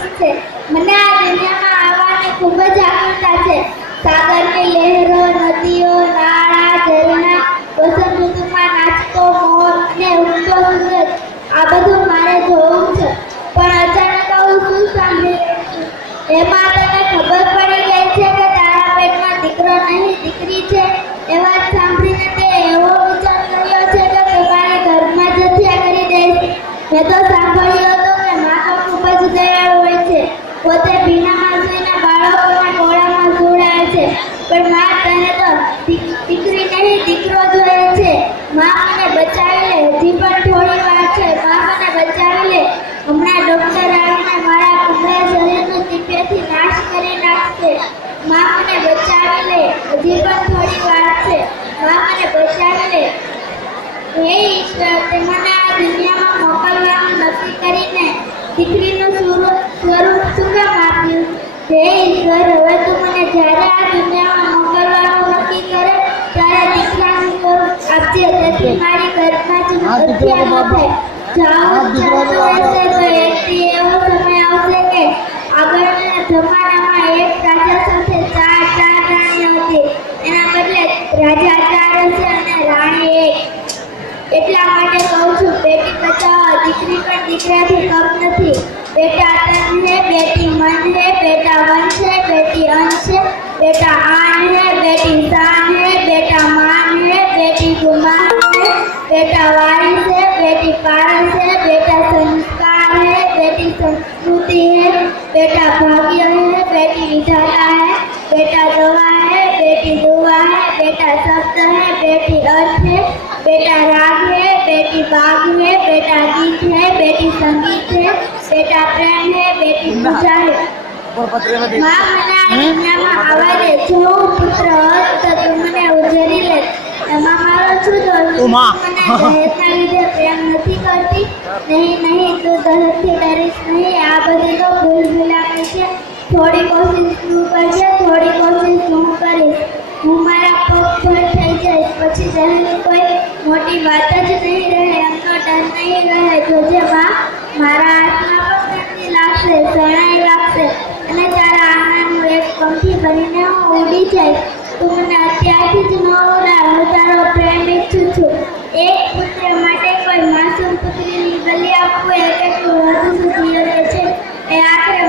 ખુશ છે. મને આ દુનિયામાં આવવાની ખૂબ જ આતુરતા છે. સાગરની લહેરો, નદીઓ, નાળા, ઝરણા, વસંત ઋતુમાં નાચતો મોર અને ઉગતો સૂરજ, આ બધું મારે જોવું છે. પણ અચાનક આવું શું સાંભળી રહી છું? એમાં તને ખબર પડી ગઈ છે કે તારા પેટમાં દીકરો નહીં દીકરી છે. એ વાત સાંભળીને તે એવો વિચાર કર્યો છે કે તમારે ઘરમાં જ હત્યા કરી દઈશ. મેં તો સાંભળ્યું હતું કે મા તો ખૂબ જ દયાળુ હોય છે. પોતે ભીનામાં સૂઈને બાળકોના ખોળામાં સુવડાવે છે. પણ મા તને તો દીકરી નહીં દીકરો જોઈએ છે. મા મને બચાવી લે, હજી પણ થોડી વાર છે. મા મને બચાવી લે. હમણાં ડોક્ટર આવીને મારા કુમળા શરીરનું દિવ્યથી નાશ કરી નાખશે. મા મને બચાવી લે, હજી પણ થોડી વાર છે. મા મને બચાવી લે. હે ઈશ્વર, તે મને આ દુનિયામાં મોકલવાનું નક્કી કરીને દીકરીનું સ્વરૂપ શું કામ આપ્યું? હે ઈશ્વર, હવે તું મને જ્યારે આ દુનિયામાં મોકલવાનું નક્કી કરે ત્યારે દીકરાનું સ્વરૂપ આપજે, જેથી મારી ઘરમાં જ હત્યા ન થાય. જાઓ ચાલતો હશે તો એકથી એવો સમય આવશે કે આગળના જમાનામાં એક રાજા સાથે ચાર રાણીઓ હતી. એના બદલે રાજા 4 હશે અને રાણી 1. એટલા માટે કહું છું, બેટી બચાવો. દીકરી પણ દીકરાથી કમ નથી. बेटा तन है, बेटी मन है, बेटा वंश है, बेटी अंश है, बेटा आन है, बेटी शान है, बेटा मान है, बेटी गुमान है, बेटा वारिस है, बेटी पारस है, बेटा संस्कार है, बेटी संस्कृति है, बेटा भाग्य है, बेटी विधाता है, बेटा दवा है, बेटी दुआ है, बेटा शब्द है, बेटी अर्थ है, बेटा राग है, बेटी बाग है, बेटा गीत है, बेटी संगीत है, बेटा प्रेम है, बेटी पूजा है. माँ मना दुनियाમાં આવવા દે. જો પુત્ર હોત તો તું મને ઉછેરી લેત. એમાં મારો શું દોષ? તું મને દહેજના લીધે પ્રેમ નથી કરતી? નહીં, તું દહેજથી ડરીશ નહીં. આ બધી તો ભૂલભુલામણી છે. થોડી કોશિશ તું કરજે, થોડી કોશિશ હું કરીશ. હું મારા પગ પર થઈ જઈશ. પછી દહેજની કોઈ મોટી વાત જ નહીં રહે. એમનો ડર નહીં રહે. જોજે માં, મારા હાથમાં પણ ઠંડી લાગશે, શરણાઈ લાગશે અને તારા આંગણાનું એક પંખી બનીને હું ઉડી જઈશ. તું મને અત્યારથી જ ન ઓરાય. હું તારો પ્રેમ ઈચ્છું છું. એક પુત્ર માટે કોઈ માસૂમ પુત્રીની બલિ આપવું એ કેટલું હદ સુધી યોગ્ય છે એ આખરે